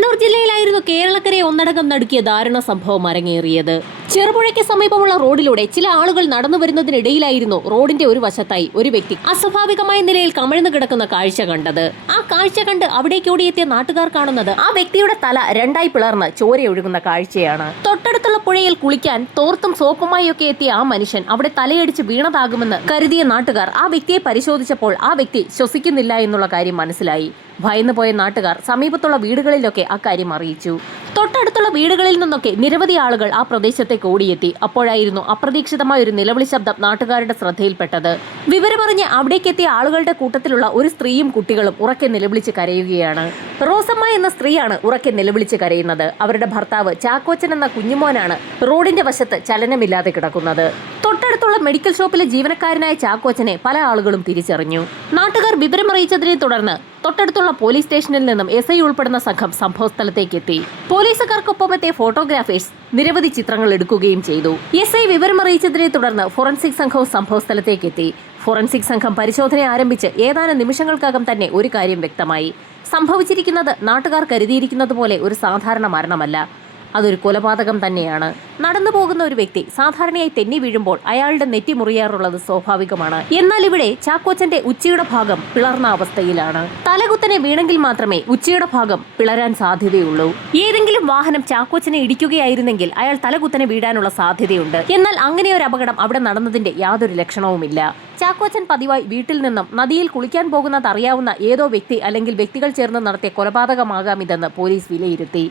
കണ്ണൂർ ജില്ലയിലായിരുന്നു കേരളക്കരയെ ഒന്നടങ്കം നടുക്കിയ ദാരുണ സംഭവം അരങ്ങേറിയത്. ചെറുപുഴയ്ക്ക് സമീപമുള്ള റോഡിലൂടെ ചില ആളുകൾ നടന്നു വരുന്നതിനിടയിലായിരുന്നു റോഡിന്റെ ഒരു വശത്തായി ഒരു വ്യക്തി അസ്വാഭാവികമായ നിലയിൽ കമിഴ്ന്നു കിടക്കുന്ന കാഴ്ച കണ്ടത്. ആ കാഴ്ച കണ്ട് അവിടേക്ക് ഓടിയെത്തിയ നാട്ടുകാർ കാണുന്നത് ആ വ്യക്തിയുടെ തല രണ്ടായി പിളർന്ന് ചോരയൊഴുകുന്ന കാഴ്ചയാണ്. തൊട്ടടുത്തുള്ള പുഴയിൽ കുളിക്കാൻ തോർത്തും സോപ്പുമായി ഒക്കെ എത്തിയ ആ മനുഷ്യൻ അവിടെ തലയടിച്ച് വീണതാകുമെന്ന് കരുതിയ നാട്ടുകാർ ആ വ്യക്തിയെ പരിശോധിച്ചപ്പോൾ ആ വ്യക്തി ശ്വസിക്കുന്നില്ല എന്നുള്ള കാര്യം മനസ്സിലായി. ഭയന്നുപോയ നാട്ടുകാർ സമീപത്തുള്ള വീടുകളിലൊക്കെ അക്കാര്യം അറിയിച്ചു. തൊട്ടടുത്തുള്ള വീടുകളിൽ നിന്നൊക്കെ നിരവധി ആളുകൾ ആ പ്രദേശത്തേക്ക് ഓടിയെത്തി. അപ്പോഴായിരുന്നു അപ്രതീക്ഷിതമായ ഒരു നിലവിളി ശബ്ദം നാട്ടുകാരുടെ ശ്രദ്ധയിൽപ്പെട്ടത്. വിവരമറിഞ്ഞ് അവിടേക്കെത്തിയ ആളുകളുടെ കൂട്ടത്തിലുള്ള ഒരു സ്ത്രീയും കുട്ടികളും ഉറക്കെ നിലവിളിച്ച് കരയുകയാണ്. റോസമ്മ എന്ന സ്ത്രീയാണ് ഉറക്കെ നിലവിളിച്ച് കരയുന്നത്. അവരുടെ ഭർത്താവ് ചാക്കോച്ചൻ എന്ന കുഞ്ഞുമോനാണ് റോഡിന്റെ വശത്ത് ചലനമില്ലാതെ കിടക്കുന്നത്. തൊട്ടടുത്തുള്ള മെഡിക്കൽ ഷോപ്പിലെ ജീവനക്കാരനായ ചാക്കോച്ചനെ പല ആളുകളും തിരിച്ചറിഞ്ഞു. നാട്ടുകാർ വിവരമറിയിച്ചതിനെ തുടർന്ന് തൊട്ടടുത്തുള്ള പോലീസ് സ്റ്റേഷനിൽ നിന്നും SI ഉൾപ്പെടുന്ന സംഘം സംഭവസ്ഥലത്തേക്ക് എത്തി. പോലീസുകാർക്കൊപ്പം എത്തിയ ഫോട്ടോഗ്രാഫേഴ്സ് നിരവധി ചിത്രങ്ങൾ എടുക്കുകയും ചെയ്തു. SI വിവരമറിയിച്ചതിനെ തുടർന്ന് ഫോറൻസിക് സംഘവും സംഭവസ്ഥലത്തേക്ക് എത്തി. ഫോറൻസിക് സംഘം പരിശോധന ആരംഭിച്ച് ഏതാനും നിമിഷങ്ങൾക്കകം തന്നെ ഒരു കാര്യം വ്യക്തമായി. സംഭവിച്ചിരിക്കുന്നത് നാട്ടുകാർ കരുതിയിരിക്കുന്നത് പോലെ ഒരു സാധാരണ മരണമല്ല, അതൊരു കൊലപാതകം തന്നെയാണ്. നടന്നു പോകുന്ന ഒരു വ്യക്തി സാധാരണയായി തെന്നി വീഴുമ്പോൾ അയാളുടെ നെറ്റി മുറിയാറുള്ളത് സ്വാഭാവികമാണ്. എന്നാൽ ഇവിടെ ചാക്കോച്ചന്റെ ഉച്ചയുടെ ഭാഗം പിളർന്ന അവസ്ഥയിലാണ്. തലകുത്തനെ വീണെങ്കിൽ മാത്രമേ ഉച്ചയുടെ ഭാഗം പിളരാൻ സാധ്യതയുള്ളൂ. ഏതെങ്കിലും വാഹനം ചാക്കോച്ചനെ ഇടിക്കുകയായിരുന്നെങ്കിൽ അയാൾ തലകുത്തനെ വീഴാനുള്ള സാധ്യതയുണ്ട്. എന്നാൽ അങ്ങനെ ഒരു അപകടം അവിടെ നടന്നതിന്റെ യാതൊരു ലക്ഷണവുമില്ല. ചാക്കോച്ചൻ പതിവായി വീട്ടിൽ നിന്നും നദിയിൽ കുളിക്കാൻ പോകുന്നത് അറിയാവുന്ന ഏതോ വ്യക്തി അല്ലെങ്കിൽ വ്യക്തികൾ ചേർന്ന് നടത്തിയ കൊലപാതകമാകാം ഇതെന്ന് പോലീസ് വിലയിരുത്തി.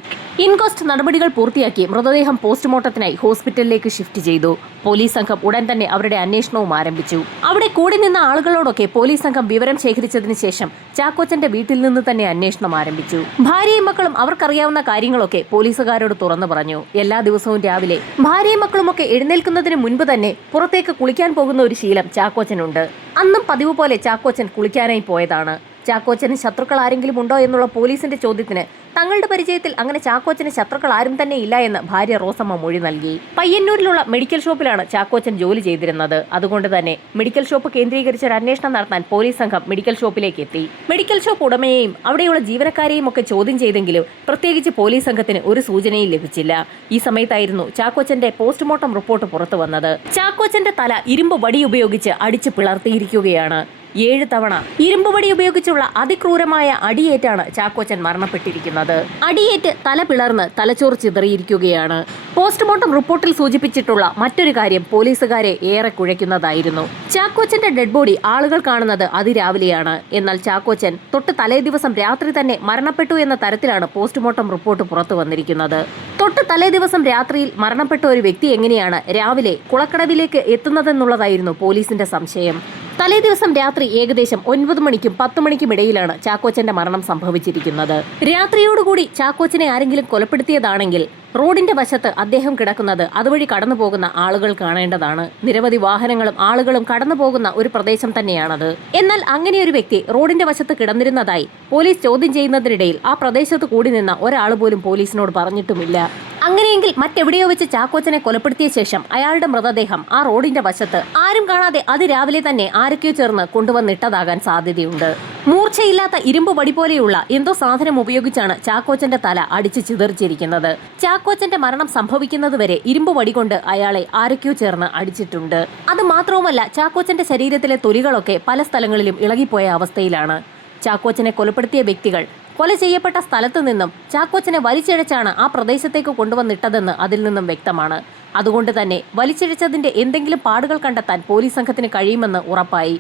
ഇൻക്വസ്റ്റ് നടപടികൾ പൂർത്തിയാക്കി മൃതദേഹം പോസ്റ്റ്മോർട്ടത്തിനായി ഹോസ്പിറ്റലിലേക്ക് ഷിഫ്റ്റ് ചെയ്തു. പോലീസ് സംഘം ഉടൻ തന്നെ അവരുടെ അന്വേഷണവും ആരംഭിച്ചു. അവിടെ കൂടി നിന്ന ആളുകളോടൊക്കെ പോലീസ് സംഘം വിവരം ശേഖരിച്ചതിന് ശേഷം ചാക്കോച്ചന്റെ വീട്ടിൽ നിന്ന് തന്നെ അന്വേഷണം ആരംഭിച്ചു. ഭാര്യയും മക്കളും അവർക്കറിയാവുന്ന കാര്യങ്ങളൊക്കെ പോലീസുകാരോട് തുറന്നു പറഞ്ഞു. എല്ലാ ദിവസവും രാവിലെ ഭാര്യയും മക്കളുമൊക്കെ എഴുന്നേൽക്കുന്നതിന് മുൻപ് തന്നെ പുറത്തേക്ക് കുളിക്കാൻ പോകുന്ന ഒരു ശീലം ചാക്കോച്ചനുണ്ട്. അന്നും പതിവ് പോലെ ചാക്കോച്ചൻ കുളിക്കാനായി പോയതാണ്. ചാക്കോച്ചന് ശത്രുക്കൾ ആരെങ്കിലും ഉണ്ടോ എന്നുള്ള പോലീസിന്റെ ചോദ്യത്തിന് തങ്ങളുടെ പരിചയത്തിൽ അങ്ങനെ ചാക്കോച്ചന് ശത്രുക്കൾ ആരും തന്നെ ഇല്ല എന്ന് ഭാര്യ റോസമ്മ മൊഴി നൽകി. പയ്യന്നൂരിലുള്ള മെഡിക്കൽ ഷോപ്പിലാണ് ചാക്കോച്ചൻ ജോലി ചെയ്തിരുന്നത്. അതുകൊണ്ട് തന്നെ മെഡിക്കൽ ഷോപ്പ് കേന്ദ്രീകരിച്ച് ഒരു അന്വേഷണം നടത്താൻ പോലീസ് സംഘം മെഡിക്കൽ ഷോപ്പിലേക്ക് എത്തി. മെഡിക്കൽ ഷോപ്പ് ഉടമയെയും അവിടെയുള്ള ജീവനക്കാരെയും ഒക്കെ ചോദ്യം ചെയ്തെങ്കിലും പ്രത്യേകിച്ച് പോലീസ് സംഘത്തിന് ഒരു സൂചനയും ലഭിച്ചില്ല. ഈ സമയത്തായിരുന്നു ചാക്കോച്ചന്റെ പോസ്റ്റ്മോർട്ടം റിപ്പോർട്ട് പുറത്തു വന്നത്. ചാക്കോച്ചന്റെ തല ഇരുമ്പ് വടി ഉപയോഗിച്ച് അടിച്ചു പിളർത്തിയിരിക്കുകയാണ്. 7 തവണ ഇരുമ്പ് വടി ഉപയോഗിച്ചുള്ള അതിക്രൂരമായ അടിയേറ്റാണ് ചാക്കോച്ചൻ മരണപ്പെട്ടിരിക്കുന്നത്. അടിയേറ്റ് തല പിളർന്ന് തലച്ചോറ് ചിതറിയിരിക്കുകയാണ്. പോസ്റ്റ്മോർട്ടം റിപ്പോർട്ടിൽ സൂചിപ്പിച്ചിട്ടുള്ള മറ്റൊരു കാര്യം പോലീസുകാരെ ഏറെ കുഴയ്ക്കുന്നതായിരുന്നു. ചാക്കോച്ചന്റെ ഡെഡ് ബോഡി ആളുകൾ കാണുന്നത് അതിരാവിലെയാണ്. എന്നാൽ ചാക്കോച്ചൻ തൊട്ട് തലേ ദിവസം രാത്രി തന്നെ മരണപ്പെട്ടു എന്ന തരത്തിലാണ് പോസ്റ്റ്മോർട്ടം റിപ്പോർട്ട് പുറത്തു വന്നിരിക്കുന്നത്. തൊട്ട് തലേ ദിവസം രാത്രിയിൽ മരണപ്പെട്ട ഒരു വ്യക്തി എങ്ങനെയാണ് രാവിലെ കുളക്കടവിലേക്ക് എത്തുന്നതെന്നുള്ളതായിരുന്നു പോലീസിന്റെ സംശയം. തലേ ദിവസം രാത്രി ഏകദേശം 9 മണിക്കും 10 മണിക്കും ഇടയിലാണ് ചാക്കോച്ചന്റെ മരണം സംഭവിച്ചിരിക്കുന്നത്. രാത്രിയോടുകൂടി ചാക്കോച്ചനെ ആരെങ്കിലും കൊലപ്പെടുത്തിയതാണെങ്കിൽ റോഡിന്റെ വശത്ത് അദ്ദേഹം കിടക്കുന്നത് അതുവഴി കടന്നു പോകുന്ന ആളുകൾ കാണേണ്ടതാണ്. നിരവധി വാഹനങ്ങളും ആളുകളും കടന്നു പോകുന്ന ഒരു പ്രദേശം തന്നെയാണത്. എന്നാൽ അങ്ങനെ ഒരു വ്യക്തി റോഡിന്റെ വശത്ത് കിടന്നിരുന്നതായി പോലീസ് ചോദ്യം ചെയ്യുന്നതിനിടയിൽ ആ പ്രദേശത്ത് കൂടി നിന്ന ഒരാൾ പോലും പോലീസിനോട് പറഞ്ഞിട്ടുമില്ല. അങ്ങനെയെങ്കിൽ മറ്റെവിടെയോ വെച്ച് ചാക്കോച്ചനെ കൊലപ്പെടുത്തിയ ശേഷം അയാളുടെ മൃതദേഹം ആ റോഡിന്റെ വശത്ത് ആരും കാണാതെ അതിരാവിലെ തന്നെ ആരൊക്കെയോ ചേർന്ന് കൊണ്ടുവന്നിട്ടതാകാൻ സാധ്യതയുണ്ട്. മൂർച്ചയില്ലാത്ത ഇരുമ്പ് വടി പോലെയുള്ള എന്തോ സാധനം ഉപയോഗിച്ചാണ് ചാക്കോച്ചന്റെ തല അടിച്ചു ചിതറിച്ചിരിക്കുന്നത്. ചാക്കോച്ചന്റെ മരണം സംഭവിക്കുന്നതുവരെ ഇരുമ്പ് വടി കൊണ്ട് അയാളെ ആരൊക്കെയോ ചേർന്ന് അടിച്ചിട്ടുണ്ട്. അത് മാത്രവുമല്ല, ചാക്കോച്ചന്റെ ശരീരത്തിലെ തൊലികളൊക്കെ പല സ്ഥലങ്ങളിലും ഇളകിപ്പോയ അവസ്ഥയിലാണ്. ചാക്കോച്ചനെ കൊലപ്പെടുത്തിയ വ്യക്തികൾ കൊല ചെയ്യപ്പെട്ട സ്ഥലത്തു നിന്നും ചാക്കോച്ചനെ വലിച്ചിഴച്ചാണ് ആ പ്രദേശത്തേക്ക് കൊണ്ടുവന്നിട്ടതെന്ന് അതിൽ നിന്നും വ്യക്തമാണ്. അതുകൊണ്ട് തന്നെ വലിച്ചിഴച്ചതിന്റെ എന്തെങ്കിലും പാടുകൾ കണ്ടെത്താൻ പോലീസ് സംഘത്തിന് കഴിയുമെന്ന് ഉറപ്പായി.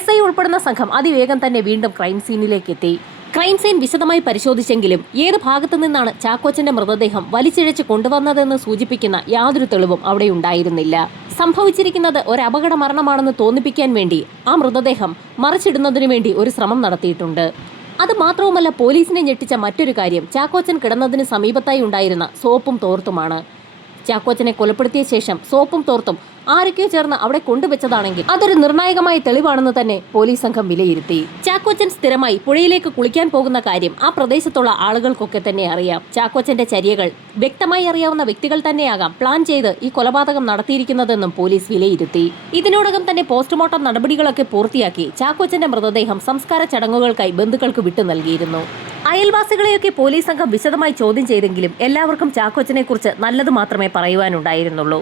SI ഉൾപ്പെടുന്ന സംഘം അതിവേഗം തന്നെ വീണ്ടും ക്രൈം സീനിലേക്ക് എത്തി. ക്രൈം സീൻ വിശദമായി പരിശോധിച്ചെങ്കിലും ഏത് ഭാഗത്തു നിന്നാണ് ചാക്കോച്ചന്റെ മൃതദേഹം വലിച്ചിഴച്ച് കൊണ്ടുവന്നതെന്ന് സൂചിപ്പിക്കുന്ന യാതൊരു തെളിവും അവിടെ ഉണ്ടായിരുന്നില്ല. സംഭവിച്ചിരിക്കുന്നത് ഒരു അപകട മരണമാണെന്ന് തോന്നിപ്പിക്കാൻ വേണ്ടി ആ മൃതദേഹം മറിച്ചിടുന്നതിനു വേണ്ടി ഒരു ശ്രമം നടത്തിയിട്ടുണ്ട്. അത് മാത്രവുമല്ല, പോലീസിനെ ഞെട്ടിച്ച മറ്റൊരു കാര്യം ചാക്കോച്ചൻ കിടന്നതിന് സമീപത്തായി ഉണ്ടായിരുന്ന സോപ്പും തോർത്തുമാണ്. ചാക്കോച്ചനെ കൊലപ്പെടുത്തിയ ശേഷം സോപ്പും തോർത്തും ആരൊക്കെയോ ചേർന്ന് അവിടെ കൊണ്ടുവച്ചതാണെങ്കിൽ അതൊരു നിർണായകമായ തെളിവാണെന്ന് തന്നെ പോലീസ് സംഘം വിലയിരുത്തി. ചാക്കോച്ചൻ സ്ഥിരമായി പുഴയിലേക്ക് കുളിക്കാൻ പോകുന്ന കാര്യം ആ പ്രദേശത്തുള്ള ആളുകൾക്കൊക്കെ തന്നെ അറിയാം. ചാക്കോച്ചന്റെ ചര്യകൾ വ്യക്തമായി അറിയാവുന്ന വ്യക്തികൾ തന്നെയാകാം പ്ലാൻ ചെയ്ത് ഈ കൊലപാതകം നടത്തിയിരിക്കുന്നതെന്നും പോലീസ് വിലയിരുത്തി. ഇതിനോടകം തന്നെ പോസ്റ്റ്മോർട്ടം നടപടികളൊക്കെ പൂർത്തിയാക്കി ചാക്കോച്ചന്റെ മൃതദേഹം സംസ്കാര ചടങ്ങുകൾക്കായി ബന്ധുക്കൾക്ക് വിട്ടു നൽകിയിരുന്നു. അയൽവാസികളെയൊക്കെ പോലീസ് സംഘം വിശദമായി ചോദ്യം ചെയ്തെങ്കിലും എല്ലാവർക്കും ചാക്കോച്ചനെ കുറിച്ച് നല്ലത് മാത്രമേ പറയുവാനുണ്ടായിരുന്നുള്ളൂ.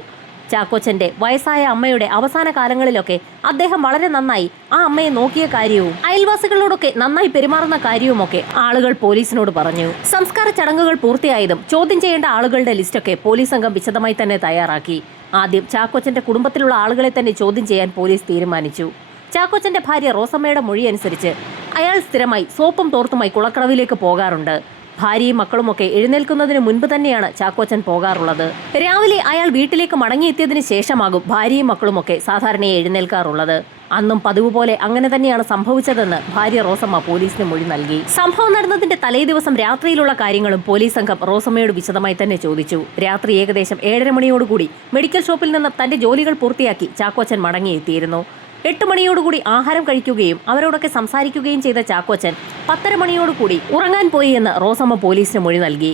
ചാക്കോച്ചന്റെ വയസ്സായ അമ്മയുടെ അവസാന കാലങ്ങളിലൊക്കെ അദ്ദേഹം വളരെ നന്നായി ആ അമ്മയെ നോക്കിയ കാര്യവും അയൽവാസികളോടൊക്കെ നന്നായി പെരുമാറുന്ന കാര്യവുമൊക്കെ ആളുകൾ പോലീസിനോട് പറഞ്ഞു. സംസ്കാര ചടങ്ങുകൾ പൂർത്തിയായതും ചോദ്യം ചെയ്യേണ്ട ആളുകളുടെ ലിസ്റ്റൊക്കെ പോലീസ് സംഘം വിശദമായി തന്നെ തയ്യാറാക്കി. ആദ്യം ചാക്കോച്ചന്റെ കുടുംബത്തിലുള്ള ആളുകളെ തന്നെ ചോദ്യം ചെയ്യാൻ പോലീസ് തീരുമാനിച്ചു. ചാക്കോച്ചന്റെ ഭാര്യ റോസമ്മയുടെ മൊഴി അനുസരിച്ച് അയാൾ സ്ഥിരമായി സോപ്പും തോർത്തുമായി കുളക്കടവിലേക്ക് പോകാറുണ്ട്. ഭാര്യയും മക്കളുമൊക്കെ എഴുന്നേൽക്കുന്നതിന് മുൻപ് തന്നെയാണ് ചാക്കോച്ചൻ പോകാറുള്ളത്. രാവിലെ അയാൾ വീട്ടിലേക്ക് മടങ്ങിയെത്തിയതിനു ശേഷമാകും ഭാര്യയും മക്കളുമൊക്കെ സാധാരണയായി എഴുന്നേൽക്കാറുള്ളത്. അന്നും പതിവ് പോലെ അങ്ങനെ തന്നെയാണ് സംഭവിച്ചതെന്ന് ഭാര്യ റോസമ്മ പോലീസിന് മൊഴി നൽകി. സംഭവം നടന്നതിന്റെ തലേ ദിവസം രാത്രിയിലുള്ള കാര്യങ്ങളും പോലീസ് സംഘം റോസമ്മയോട് വിശദമായി തന്നെ ചോദിച്ചു. രാത്രി ഏകദേശം 7:30 മണിയോടുകൂടി മെഡിക്കൽ ഷോപ്പിൽ നിന്ന് തന്റെ ജോലികൾ പൂർത്തിയാക്കി ചാക്കോച്ചൻ മടങ്ങിയെത്തിയിരുന്നു. 8 മണിയോടുകൂടി ആഹാരം കഴിക്കുകയും അവരോടൊക്കെ സംസാരിക്കുകയും ചെയ്ത ചാക്കോച്ചൻ 10:30 മണിയോടുകൂടി ഉറങ്ങാൻ പോയി എന്ന് റോസമ്മ പോലീസിന് മൊഴി നൽകി.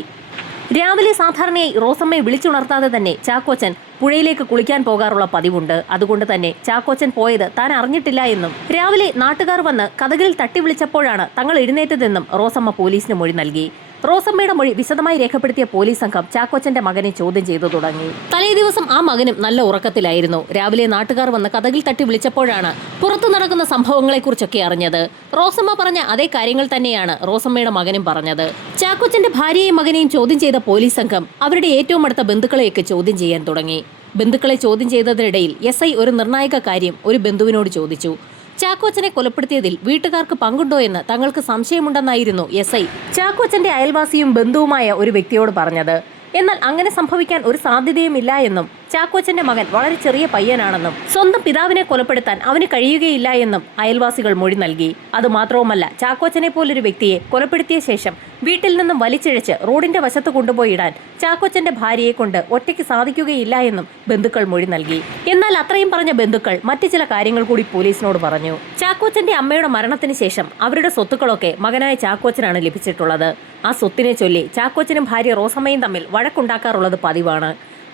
രാവിലെ സാധാരണയായി റോസമ്മയെ വിളിച്ചുണർത്താതെ തന്നെ ചാക്കോച്ചൻ പുഴയിലേക്ക് കുളിക്കാൻ പോകാറുള്ള പതിവുണ്ട്. അതുകൊണ്ട് തന്നെ ചാക്കോച്ചൻ പോയത് താൻ അറിഞ്ഞിട്ടില്ല എന്നും രാവിലെ നാട്ടുകാർ വന്ന് കതകിൽ തട്ടി വിളിച്ചപ്പോഴാണ് തങ്ങൾ എഴുന്നേറ്റതെന്നും റോസമ്മ പോലീസിന് മൊഴി നൽകി. റോസമ്മയുടെ മൊഴി വിശദമായി രേഖപ്പെടുത്തിയ പോലീസ് സംഘം ചാക്കോച്ചന്റെ മകനെ ചോദ്യം ചെയ്തു തുടങ്ങി. തലേ ദിവസം ആ മകനും നല്ല ഉറക്കത്തിലായിരുന്നു. രാവിലെ നാട്ടുകാർ വന്ന് കതകിൽ തട്ടി വിളിച്ചപ്പോഴാണ് പുറത്തു നടക്കുന്ന സംഭവങ്ങളെക്കുറിച്ചൊക്കെ അറിഞ്ഞത്. റോസമ്മ പറഞ്ഞ അതേ കാര്യങ്ങൾ തന്നെയാണ് റോസമ്മയുടെ മകനും പറഞ്ഞത്. ചാക്കോച്ചന്റെ ഭാര്യയെയും മകനെയും ചോദ്യം ചെയ്ത പോലീസ് സംഘം അവരുടെ ഏറ്റവും അടുത്ത ബന്ധുക്കളെയൊക്കെ ചോദ്യം ചെയ്യാൻ തുടങ്ങി. ബന്ധുക്കളെ ചോദ്യം ചെയ്തതിനിടയിൽ SI ഒരു നിർണായക കാര്യം ഒരു ബന്ധുവിനോട് ചോദിച്ചു. ചാക്കോച്ചനെ കൊലപ്പെടുത്തിയതിൽ വീട്ടുകാർക്ക് പങ്കുണ്ടോ എന്ന് തങ്ങൾക്ക് സംശയമുണ്ടെന്നായിരുന്നു SI ചാക്കോച്ചന്റെ അയൽവാസിയും ബന്ധുവുമായ ഒരു വ്യക്തിയോട് പറഞ്ഞത്. എന്നാൽ അങ്ങനെ സംഭവിക്കാൻ ഒരു സാധ്യതയുമില്ല എന്നും ചാക്കോച്ചന്റെ മകൻ വളരെ ചെറിയ പയ്യനാണെന്നും സ്വന്തം പിതാവിനെ കൊലപ്പെടുത്താൻ അവന് കഴിയുകയില്ല എന്നും അയൽവാസികൾ മൊഴി നൽകി. അതുമാത്രവുമല്ല, ചാക്കോച്ചനെ പോലൊരു വ്യക്തിയെ കൊലപ്പെടുത്തിയ ശേഷം വീട്ടിൽ നിന്നും വലിച്ചിഴച്ച് റോഡിന്റെ വശത്ത് കൊണ്ടുപോയി ഇടാൻ ചാക്കോച്ചന്റെ ഭാര്യയെ കൊണ്ട് ഒറ്റയ്ക്ക് സാധിക്കുകയില്ല എന്നും ബന്ധുക്കൾ മൊഴി നൽകി. എന്നാൽ അത്രയും പറഞ്ഞ ബന്ധുക്കൾ മറ്റു ചില കാര്യങ്ങൾ കൂടി പോലീസിനോട് പറഞ്ഞു. ചാക്കോച്ചന്റെ അമ്മയുടെ മരണത്തിന് ശേഷം അവരുടെ സ്വത്തുക്കളൊക്കെ മകനായ ചാക്കോച്ചനാണ് ലഭിച്ചിട്ടുള്ളത്. ആ സ്വത്തിനെ ചൊല്ലി ചാക്കോച്ചനും ഭാര്യ റോസമ്മയും തമ്മിൽ വഴക്കുണ്ടാക്കാറുള്ളത് പതിവാണ്.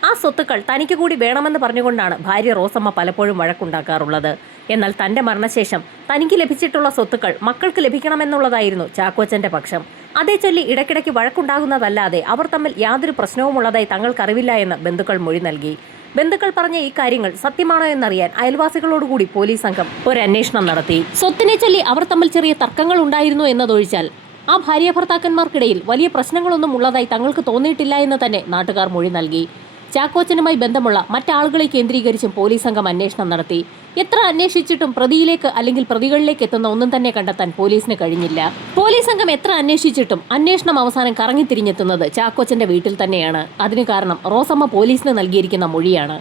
ആ സ്വത്തുക്കൾ തനിക്ക് കൂടി വേണമെന്ന് പറഞ്ഞുകൊണ്ടാണ് ഭാര്യ റോസമ്മ പലപ്പോഴും വഴക്കുണ്ടാക്കാറുള്ളത്. എന്നാൽ തന്റെ മരണശേഷം തനിക്ക് ലഭിച്ചിട്ടുള്ള സ്വത്തുക്കൾ മക്കൾക്ക് ലഭിക്കണമെന്നുള്ളതായിരുന്നു ചാക്കോച്ചന്റെ പക്ഷം. അതേ ചൊല്ലി ഇടയ്ക്കിടയ്ക്ക് വഴക്കുണ്ടാകുന്നതല്ലാതെ അവർ തമ്മിൽ യാതൊരു പ്രശ്നവുമുള്ളതായി തങ്ങൾക്കറിവില്ല എന്ന് ബന്ധുക്കൾ മൊഴി നൽകി. ബന്ധുക്കൾ പറഞ്ഞ ഈ കാര്യങ്ങൾ സത്യമാണോ എന്നറിയാൻ അയൽവാസികളോടുകൂടി പോലീസ് സംഘം ഒരു അന്വേഷണം നടത്തി. സ്വത്തിനെ ചൊല്ലി അവർ തമ്മിൽ ചെറിയ തർക്കങ്ങൾ ഉണ്ടായിരുന്നു എന്നതൊഴിച്ചാൽ ആ ഭാര്യ ഭർത്താക്കന്മാർക്കിടയിൽ വലിയ പ്രശ്നങ്ങളൊന്നും ഉള്ളതായി തങ്ങൾക്ക് തോന്നിയിട്ടില്ല എന്ന് തന്നെ നാട്ടുകാർ മൊഴി നൽകി. ചാക്കോച്ചനുമായി ബന്ധമുള്ള മറ്റാളുകളെ കേന്ദ്രീകരിച്ചും പോലീസ് സംഘം അന്വേഷണം നടത്തി. എത്ര അന്വേഷിച്ചിട്ടും പ്രതിയിലേക്ക് അല്ലെങ്കിൽ പ്രതികളിലേക്ക് എത്തുന്ന ഒന്നും തന്നെ കണ്ടെത്താൻ പോലീസിന് കഴിഞ്ഞില്ല. പോലീസ് സംഘം എത്ര അന്വേഷിച്ചിട്ടും അന്വേഷണം അവസാനം കറങ്ങിത്തിരിഞ്ഞെത്തുന്നത് ചാക്കോച്ചന്റെ വീട്ടിൽ തന്നെയാണ്. അതിന് കാരണം റോസമ്മ പോലീസിന് നൽകിയിരിക്കുന്ന മൊഴിയാണ്.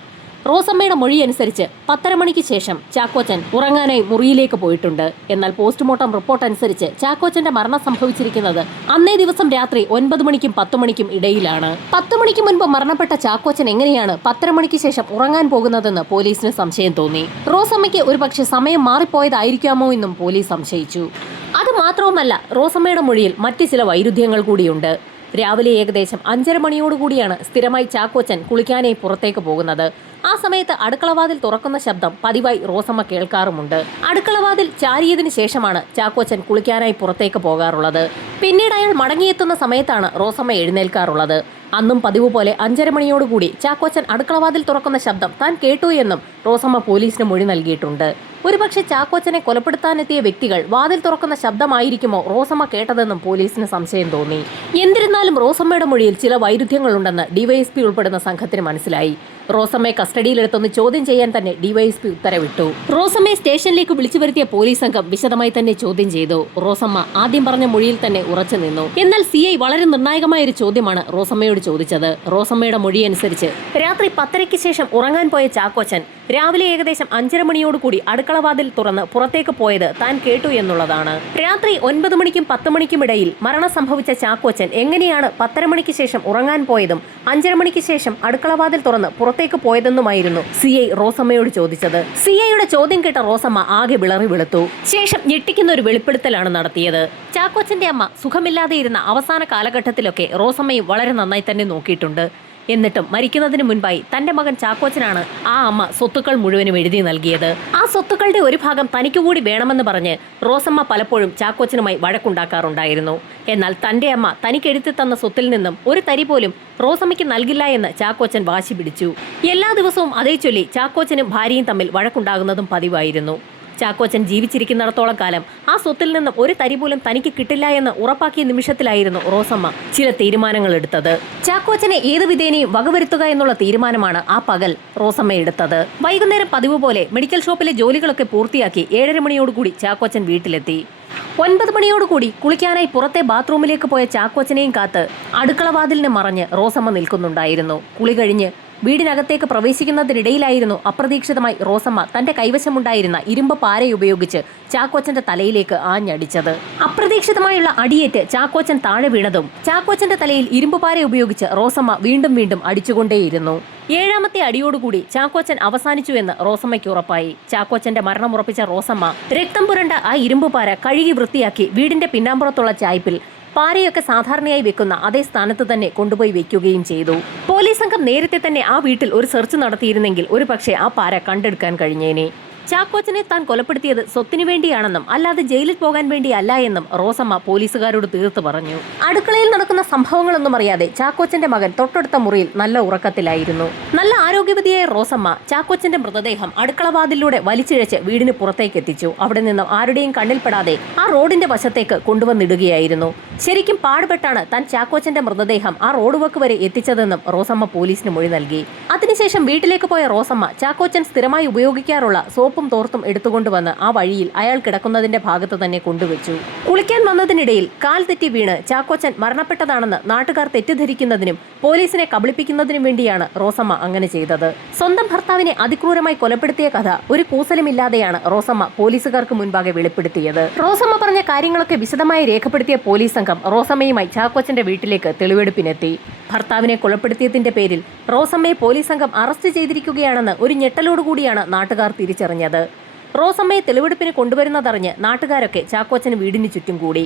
റോസമ്മയുടെ മൊഴി അനുസരിച്ച് 10:30 മണിക്ക് ശേഷം ചാക്കോച്ചൻ ഉറങ്ങാനായി മുറിയിലേക്ക് പോയിട്ടുണ്ട്. എന്നാൽ പോസ്റ്റ്മോർട്ടം റിപ്പോർട്ട് അനുസരിച്ച് ചാക്കോച്ചന്റെ മരണം സംഭവിച്ചിരിക്കുന്നത് അന്നേ ദിവസം രാത്രി 9 മണിക്കും 10 മണിക്കും ഇടയിലാണ്. 10 മണിക്ക് മുൻപ് മരണപ്പെട്ട ചാക്കോച്ചൻ എങ്ങനെയാണ് 10:30 മണിക്ക് ശേഷം ഉറങ്ങാൻ പോകുന്നതെന്ന് പോലീസിന് സംശയം തോന്നി. റോസമ്മയ്ക്ക് ഒരുപക്ഷെ സമയം മാറിപ്പോയതായിരിക്കാമോ എന്നും പോലീസ് സംശയിച്ചു. അത് മാത്രവുമല്ല, റോസമ്മയുടെ മൊഴിയിൽ മറ്റ് ചില വൈരുദ്ധ്യങ്ങൾ കൂടിയുണ്ട്. രാവിലെ ഏകദേശം 5:30 മണിയോടുകൂടിയാണ് സ്ഥിരമായി ചാക്കോച്ചൻ കുളിക്കാനായി പുറത്തേക്ക് പോകുന്നത്. ആ സമയത്ത് അടുക്കളവാതിൽ തുറക്കുന്ന ശബ്ദം പതിവായി റോസമ്മ കേൾക്കാറുമുണ്ട്. അടുക്കളവാതിൽ ചാരിയതിനു ശേഷമാണ് ചാക്കോച്ചൻ കുളിക്കാനായി പുറത്തേക്ക് പോകാറുള്ളത്. പിന്നീട് അയാൾ മടങ്ങിയെത്തുന്ന സമയത്താണ് റോസമ്മ എഴുന്നേൽക്കാറുള്ളത്. അന്നും പതിവ് പോലെ 5:30 മണിയോടുകൂടി ചാക്കോച്ചൻ അടുക്കളവാതിൽ തുറക്കുന്ന ശബ്ദം താൻ കേട്ടു എന്നും റോസമ്മ പോലീസിന് മൊഴി നൽകിയിട്ടുണ്ട്. ഒരുപക്ഷെ ചാക്കോച്ചനെ കൊലപ്പെടുത്താനെത്തിയ വ്യക്തികൾ വാതിൽ തുറക്കുന്ന ശബ്ദമായിരിക്കുമോ റോസമ്മ കേട്ടതെന്നും പോലീസിന് സംശയം തോന്നി. എന്നിരുന്നാലും റോസമ്മയുടെ മൊഴിയിൽ ചില വൈരുദ്ധ്യങ്ങളുണ്ടെന്ന് ഡിവൈഎസ്പി ഉൾപ്പെടുന്ന സംഘത്തിന് മനസ്സിലായി. റോസമ്മയെ കസ്റ്റഡിയിലെടുത്തൊന്ന് ചോദ്യം ചെയ്യാൻ തന്നെ ഡിവൈഎസ്പി ഉത്തരവിട്ടു. റോസമ്മയെ സ്റ്റേഷനിലേക്ക് വിളിച്ചു വരുത്തിയ പോലീസ് സംഘം വിശദമായി തന്നെ ചോദ്യം ചെയ്തു. റോസമ്മ ആദ്യം പറഞ്ഞ മൊഴിയിൽ തന്നെ ഉറച്ചു നിന്നു. എന്നാൽ CI വളരെ നിർണായകമായ ഒരു ചോദ്യമാണ് റോസമ്മയോട് ചോദിച്ചത്. റോസമ്മയുടെ മൊഴി അനുസരിച്ച് രാത്രി 10:30 ശേഷം ഉറങ്ങാൻ പോയ ചാക്കോച്ചൻ രാവിലെ ഏകദേശം 5:30 മണിയോടുകൂടി അടുക്കളവാതിൽ തുറന്ന് പുറത്തേക്ക് പോയത് താൻ കേട്ടു എന്നുള്ളതാണ്. രാത്രി 9 മണിക്കും 10 മണിക്കും ഇടയിൽ മരണം സംഭവിച്ച ചാക്കോച്ചൻ എങ്ങനെയാണ് 10:30 മണിക്ക് ശേഷം ഉറങ്ങാൻ പോയതും 5:30 മണിക്ക് ശേഷം അടുക്കളവാതിൽ തുറന്ന് പുറത്തേക്ക് പോയതെന്നുമായിരുന്നു CI റോസമ്മയോട് ചോദിച്ചത്. CIയുടെ ചോദ്യം കേട്ട റോസമ്മ ആകെ വിളറി വെളുത്തു. ശേഷം ഞെട്ടിക്കുന്ന ഒരു വെളിപ്പെടുത്തലാണ് നടത്തിയത്. ചാക്കോച്ചന്റെ അമ്മ സുഖമില്ലാതെ ഇരുന്ന അവസാന കാലഘട്ടത്തിലൊക്കെ റോസമ്മയും വളരെ നന്നായി തന്നെ നോക്കിയിട്ടുണ്ട്. എന്നിട്ടും മരിക്കുന്നതിന് മുൻപായി തന്റെ മകൻ ചാക്കോച്ചനാണ് ആ അമ്മ സ്വത്തുക്കൾ മുഴുവനും എഴുതി നൽകിയത്. ആ സ്വത്തുക്കളുടെ ഒരു ഭാഗം തനിക്ക് കൂടി വേണമെന്ന് പറഞ്ഞ് റോസമ്മ പലപ്പോഴും ചാക്കോച്ചനുമായി വഴക്കുണ്ടാക്കാറുണ്ടായിരുന്നു. എന്നാൽ തന്റെ അമ്മ തനിക്ക് എഴുതി തന്ന സ്വത്തിൽ നിന്നും ഒരു തരി പോലും റോസമ്മയ്ക്ക് നൽകില്ല എന്ന് ചാക്കോച്ചൻ വാശി പിടിച്ചു. എല്ലാ ദിവസവും അതേ ചൊല്ലി ചാക്കോച്ചനും ഭാര്യയും തമ്മിൽ വഴക്കുണ്ടാകുന്നതും പതിവായിരുന്നു. ചാക്കോച്ചൻ ജീവിച്ചിരിക്കുന്നിടത്തോളം കാലം ആ സ്വത്തിൽ നിന്നും ഒരു തരി പോലും തനിക്ക് കിട്ടില്ല എന്ന് ഉറപ്പാക്കിയ നിമിഷത്തിലായിരുന്നു റോസമ്മ ചില തീരുമാനങ്ങൾ എടുത്തത്. ചാക്കോച്ചനെ ഏത് വിധേനയും വകവരുത്തുക എന്നുള്ള തീരുമാനമാണ് ആ പകൽ റോസമ്മ എടുത്തത്. വൈകുന്നേരം പതിവ് പോലെ മെഡിക്കൽ ഷോപ്പിലെ ജോലികളൊക്കെ പൂർത്തിയാക്കി 7:30 മണിയോടുകൂടി ചാക്കോച്ചൻ വീട്ടിലെത്തി. 9 മണിയോടുകൂടി കുളിക്കാനായി പുറത്തെ ബാത്റൂമിലേക്ക് പോയ ചാക്കോച്ചനെയും കാത്ത് അടുക്കളവാതിലിന് മറഞ്ഞ് റോസമ്മ നിൽക്കുന്നുണ്ടായിരുന്നു. കുളി കഴിഞ്ഞ് വീടിനകത്തേക്ക് പ്രവേശിക്കുന്നതിനിടയിലായിരുന്നു അപ്രതീക്ഷിതമായി റോസമ്മ തന്റെ കൈവശമുണ്ടായിരുന്ന ഇരുമ്പ് പാരയുപയോഗിച്ച് ചാക്കോച്ചന്റെ തലയിലേക്ക് ആഞ്ഞടിച്ചത്. അപ്രതീക്ഷിതമായുള്ള അടിയേറ്റ് ചാക്കോച്ചൻ താഴെ വീണതും ചാക്കോച്ചന്റെ തലയിൽ ഇരുമ്പ് പാര ഉപയോഗിച്ച് റോസമ്മ വീണ്ടും വീണ്ടും അടിച്ചുകൊണ്ടേയിരുന്നു. 7ാമത്തെ അടിയോടുകൂടി ചാക്കോച്ചൻ അവസാനിച്ചു എന്ന് റോസമ്മയ്ക്ക് ഉറപ്പായി. ചാക്കോച്ചന്റെ മരണം ഉറപ്പിച്ച റോസമ്മ രക്തം പുരണ്ട ആ ഇരുമ്പ് പാര കഴുകി വൃത്തിയാക്കി വീടിന്റെ പിന്നാമ്പുറത്തുള്ള ചായ്പിൽ പാരയൊക്കെ സാധാരണയായി വെക്കുന്ന അതേ സ്ഥാനത്ത് തന്നെ കൊണ്ടുപോയി വെക്കുകയും ചെയ്തു. പോലീസ് സംഘം നേരത്തെ തന്നെ ആ വീട്ടിൽ ഒരു സെർച്ച് നടത്തിയിരുന്നെങ്കിൽ ഒരുപക്ഷെ ആ പാര കണ്ടെടുക്കാൻ കഴിഞ്ഞേനെ. ചാക്കോച്ചനെ താൻ കൊലപ്പെടുത്തിയത് സ്വത്തിനു വേണ്ടിയാണെന്നും അല്ലാതെ ജയിലിൽ പോകാൻ വേണ്ടിയല്ല എന്നും റോസമ്മ പോലീസുകാരോട് തീർത്തു പറഞ്ഞു. അടുക്കളയിൽ നടക്കുന്ന സംഭവങ്ങളൊന്നും അറിയാതെ ചാക്കോച്ചന്റെ മകൻ തൊട്ടടുത്ത മുറിയിൽ നല്ല ഉറക്കത്തിലായിരുന്നു. നല്ല ആരോഗ്യവതിയായ റോസമ്മ ചാക്കോച്ചന്റെ മൃതദേഹം അടുക്കളവാതിലൂടെ വലിച്ചിഴച്ച് വീടിന് പുറത്തേക്ക് എത്തിച്ചു. അവിടെ നിന്നും ആരുടെയും കണ്ണിൽപ്പെടാതെ ആ റോഡിന്റെ വശത്തേക്ക് കൊണ്ടുവന്നിടുകയായിരുന്നു. ശരിക്കും പാടുപെട്ടാണ് താൻ ചാക്കോച്ചന്റെ മൃതദേഹം ആ റോഡ് വക്ക് വരെ എത്തിച്ചതെന്നും റോസമ്മ പോലീസിന് മൊഴി നൽകി. അതിനുശേഷം വീട്ടിലേക്ക് പോയ റോസമ്മ ചാക്കോച്ചൻ സ്ഥിരമായി ഉപയോഗിക്കാറുള്ള സോപ്പും തോർത്തും എടുത്തുകൊണ്ടുവന്ന് ആ വഴിയിൽ അയാൾ കിടക്കുന്നതിന്റെ ഭാഗത്ത് തന്നെ കൊണ്ടുവച്ചു. കുളിക്കാൻ വന്നതിനിടയിൽ കാൽ തെറ്റി വീണ് ചാക്കോച്ചൻ മരണപ്പെട്ടതാണെന്ന് നാട്ടുകാർ തെറ്റിദ്ധരിക്കുന്നതിനും പോലീസിനെ കബളിപ്പിക്കുന്നതിനും വേണ്ടിയാണ് റോസമ്മ അങ്ങനെ ചെയ്തത്. സ്വന്തം ഭർത്താവിനെ അതിക്രൂരമായി കൊലപ്പെടുത്തിയ കഥ ഒരു കൂസലുമില്ലാതെയാണ് റോസമ്മ പോലീസുകാർക്ക് മുൻപാകെ വെളിപ്പെടുത്തിയത്. റോസമ്മ പറഞ്ഞ കാര്യങ്ങളൊക്കെ വിശദമായി രേഖപ്പെടുത്തിയ പോലീസ് സംഘം റോസമ്മയുമായി ചാക്കോച്ചന്റെ വീട്ടിലേക്ക് തെളിവെടുപ്പിനെത്തി. ഭർത്താവിനെ കൊലപ്പെടുത്തിയതിന്റെ പേരിൽ റോസമ്മയെ പോലീസ് സംഘം അറസ്റ്റ് ചെയ്തിരിക്കുകയാണെന്ന് ഒരു ഞെട്ടലോടുകൂടിയാണ് നാട്ടുകാർ തിരിച്ചറിഞ്ഞത്. റോസമ്മയെ തെളിവെടുപ്പിന് കൊണ്ടുവരുന്നതറിഞ്ഞ് നാട്ടുകാരൊക്കെ ചാക്കോച്ചന് വീടിന് ചുറ്റും കൂടി.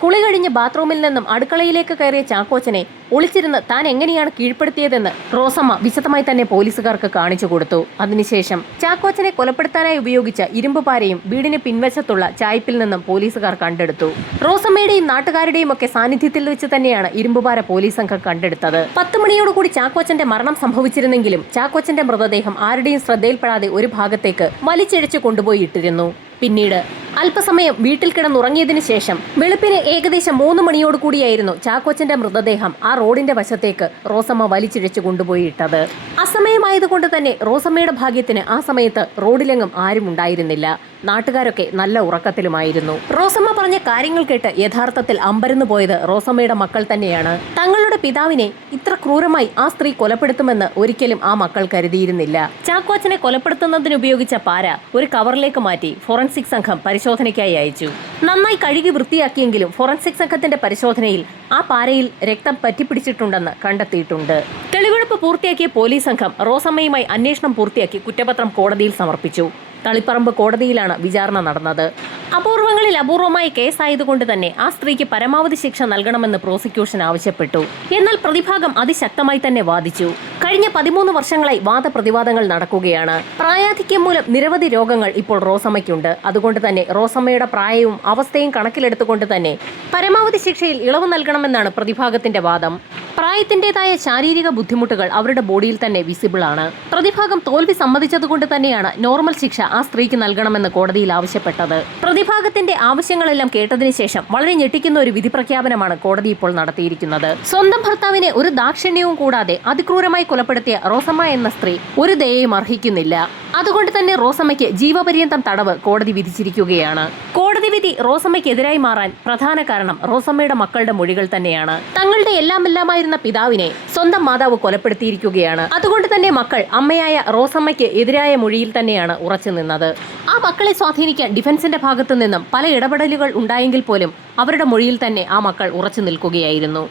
കുളി കഴിഞ്ഞ് ബാത്റൂമിൽ നിന്നും അടുക്കളയിലേക്ക് കയറിയ ചാക്കോച്ചനെ ഒളിച്ചിരുന്ന് താൻ എങ്ങനെയാണ് കീഴ്പ്പെടുത്തിയതെന്ന് റോസമ്മ വിശദമായി തന്നെ പോലീസുകാർക്ക് കാണിച്ചു കൊടുത്തു. അതിനുശേഷം ചാക്കോച്ചനെ കൊലപ്പെടുത്താനായി ഉപയോഗിച്ച ഇരുമ്പ് പാരയും വീടിന് പിൻവശത്തുള്ള ചായ്പിൽ നിന്നും പോലീസുകാർ കണ്ടെടുത്തു. റോസമ്മയുടെയും നാട്ടുകാരുടെയും ഒക്കെ സാന്നിധ്യത്തിൽ വെച്ച് തന്നെയാണ് ഇരുമ്പുപാര പോലീസ് സംഘം കണ്ടെടുത്തത്. 10 മണിയോടുകൂടി ചാക്കോച്ചന്റെ മരണം സംഭവിച്ചിരുന്നെങ്കിലും ചാക്കോച്ചന്റെ മൃതദേഹം ആരുടെയും ശ്രദ്ധയിൽപ്പെടാതെ ഒരു ഭാഗത്തേക്ക് വലിച്ചിഴച്ചു കൊണ്ടുപോയി ഇട്ടിരുന്നു. പിന്നീട് അല്പസമയം വീട്ടിൽ കിടന്നുറങ്ങിയതിനു ശേഷം വെളുപ്പിന് ഏകദേശം 3 മണിയോടുകൂടിയായിരുന്നു ചാക്കോച്ചന്റെ മൃതദേഹം ആ റോഡിന്റെ വശത്തേക്ക് റോസമ്മ വലിച്ചിഴച്ചു കൊണ്ടുപോയി ഇട്ടത്. അസമയമായതുകൊണ്ട് തന്നെ റോസമ്മയുടെ ഭാഗ്യത്തിന് ആ സമയത്ത് റോഡിലെങ്ങും ആരും ഉണ്ടായിരുന്നില്ല. നാട്ടുകാരൊക്കെ നല്ല ഉറക്കത്തിലുമായിരുന്നു. റോസമ്മ പറഞ്ഞ കാര്യങ്ങൾ കേട്ട് യഥാർത്ഥത്തിൽ അമ്പരന്നു പോയത് റോസമ്മയുടെ മക്കൾ തന്നെയാണ്. തങ്ങളുടെ പിതാവിനെ ഇത്ര ക്രൂരമായി ആ സ്ത്രീ കൊലപ്പെടുത്തുമെന്ന് ഒരിക്കലും ആ മക്കൾ കരുതിയിരുന്നില്ല. ചാക്കോച്ചനെ കൊലപ്പെടുത്തുന്നതിന് ഉപയോഗിച്ച പാര ഒരു കവറിലേക്ക് മാറ്റി ഫോറൻസിക് സംഘം പരിശോധനയ്ക്കായി അയച്ചു. നന്നായി കഴുകി വൃത്തിയാക്കിയെങ്കിലും ഫോറൻസിക് സംഘത്തിന്റെ പരിശോധനയിൽ ആ പാരയിൽ രക്തം പറ്റിപ്പിടിച്ചിട്ടുണ്ടെന്ന് കണ്ടെത്തിയിട്ടുണ്ട്. തെളിവെടുപ്പ് പൂർത്തിയാക്കിയ പോലീസ് സംഘം റോസമ്മയുമായി അന്വേഷണം പൂർത്തിയാക്കി കുറ്റപത്രം കോടതിയിൽ സമർപ്പിച്ചു. തളിപ്പറമ്പ് കോടതിയിലാണ് വിചാരണ നടന്നത്. അപൂർവങ്ങളിൽ അപൂർവമായ കേസായതുകൊണ്ട് തന്നെ ആ സ്ത്രീക്ക് പരമാവധി ശിക്ഷ നൽകണമെന്ന് പ്രോസിക്യൂഷൻ ആവശ്യപ്പെട്ടു. എന്നാൽ പ്രതിഭാഗം അതിശക്തമായി തന്നെ വാദിച്ചു. കഴിഞ്ഞ 13 വർഷങ്ങളായി വാദപ്രതിവാദങ്ങൾ നടക്കുകയാണ്. പ്രായാധിക്യം മൂലം നിരവധി രോഗങ്ങൾ ഇപ്പോൾ റോസമ്മയ്ക്കുണ്ട്. അതുകൊണ്ട് തന്നെ റോസമ്മയുടെ പ്രായവും അവസ്ഥയും കണക്കിലെടുത്തുകൊണ്ട് തന്നെ പരമാവധി ശിക്ഷയിൽ ഇളവ് നൽകണമെന്നാണ് പ്രതിഭാഗത്തിന്റെ വാദം. പ്രായത്തിൻ്റെതായ ശാരീരിക ബുദ്ധിമുട്ടുകൾ അവരുടെ ബോഡിയിൽ തന്നെ വിസിബിൾ ആണ്. പ്രതിഭാഗം തോൽവി സമ്മതിച്ചതുകൊണ്ട് തന്നെയാണ് നോർമൽ ശിക്ഷ ആ സ്ത്രീക്ക് നൽകണമെന്ന് കോടതിയിൽ ആവശ്യപ്പെട്ടത്. പ്രതിഭാഗത്തിന്റെ ആവശ്യങ്ങളെല്ലാം കേട്ടതിന് ശേഷം വളരെ ഞെട്ടിക്കുന്ന ഒരു വിധി പ്രഖ്യാപനമാണ് കോടതി ഇപ്പോൾ നടത്തിയിരിക്കുന്നത്. സ്വന്തം ഭർത്താവിനെ ഒരു ദാക്ഷിണ്യവും കൂടാതെ അതിക്രൂരമായി കൊലപ്പെടുത്തിയ റോസമ്മ എന്ന സ്ത്രീ ഒരു ദയയും അർഹിക്കുന്നില്ല. അതുകൊണ്ട് തന്നെ റോസമ്മയ്ക്ക് ജീവപര്യന്തം തടവ് കോടതി വിധിച്ചിരിക്കുകയാണ്. കോടതി വിധി റോസമ്മയ്ക്കെതിരായി മാറാൻ പ്രധാന കാരണം റോസമ്മയുടെ മക്കളുടെ മൊഴികൾ തന്നെയാണ്. തങ്ങളുടെ എല്ലാമെല്ലാമായിരുന്ന പിതാവിനെ സ്വന്തം മാതാവ് കൊലപ്പെടുത്തിയിരിക്കുകയാണ്. അതുകൊണ്ട് തന്നെ മക്കൾ അമ്മയായ റോസമ്മയ്ക്ക് എതിരായ മൊഴിയിൽ തന്നെയാണ് ഉറച്ചു നിന്നത്. ആ മക്കളെ സ്വാധീനിക്കാൻ ഡിഫൻസിന്റെ ഭാഗത്തു നിന്നും പല ഇടപെടലുകൾ ഉണ്ടായെങ്കിൽ പോലും അവരുടെ മൊഴിയിൽ തന്നെ ആ മക്കൾ ഉറച്ചു നിൽക്കുകയായിരുന്നു.